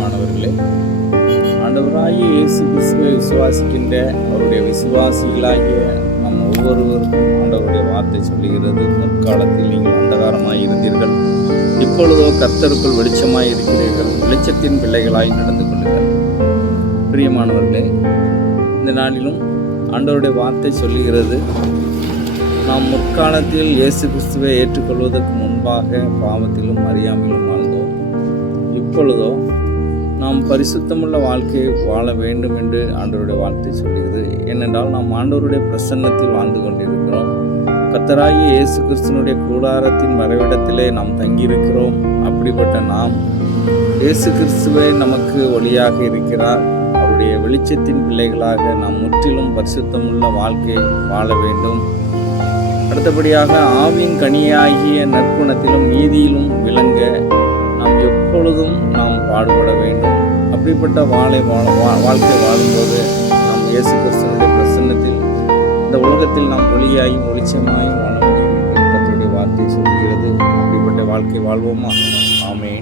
பிரியமானவர்களே ஆண்டவராகிய இயேசு கிறிஸ்துவை விசுவாசிக்கின்ற அவருடைய விசுவாசிகளாகிய நம் ஒவ்வொருவருக்கும் ஆண்டவருடைய வார்த்தை சொல்லுகிறது. முற்காலத்தில் நீங்கள் அந்தகாரமாய் இருந்தீர்கள். இப்பொழுதோ கர்த்தருக்குள் வெளிச்சமாய் இருக்கிறீர்கள். வெளிச்சத்தின் பிள்ளைகளாய் நடந்து கொள்ளுங்கள். பிரியமானவர்களே இந்த நாளிலும் ஆண்டவருடைய வார்த்தை சொல்லுகிறது. நாம் முற்காலத்தில் இயேசு கிறிஸ்துவை ஏற்றுக்கொள்வதற்கு முன்பாக பாவத்திலும் அறியாமையிலும் வாழ்ந்தோம். இப்பொழுதோ நாம் பரிசுத்தமுள்ள வாழ்க்கையை வாழ வேண்டும் என்று ஆண்டவருடைய வார்த்தை சொல்கிறது ஏனென்றால் நாம் ஆண்டவருடைய பிரசன்னத்தில் வாழ்ந்து கொண்டிருக்கிறோம். கத்தராகி இயேசு கிறிஸ்துனுடைய கூடாரத்தின் மறைவிடத்திலே நாம் தங்கியிருக்கிறோம். அப்படிப்பட்ட நாம் இயேசு கிறிஸ்துவே நமக்கு ஒளியாக இருக்கிறார். அவருடைய வெளிச்சத்தின் பிள்ளைகளாக நாம் முற்றிலும் பரிசுத்தமுள்ள வாழ்க்கையை வாழ வேண்டும். அடுத்தபடியாக ஆவியின் கனியாகிய நற்குணத்திலும் நீதியிலும் விளங்க நாம் எப்பொழுதும் நாம் பாடுபட வேண்டும். அப்படிப்பட்ட வாழை வாழ வா- வாழ்க்கை வாழும்போது நாம் இயேசு கிறிஸ்துவனுடைய பிரசன்னத்தில் இந்த உலகத்தில் நாம் ஒளியாயும் ஒளிச்சமாயும் வாழ முடியும் என்று கத்தருடைய வார்த்தை சொல்கிறது அப்படிப்பட்ட வாழ்க்கை வாழ்வோமா? ஆமே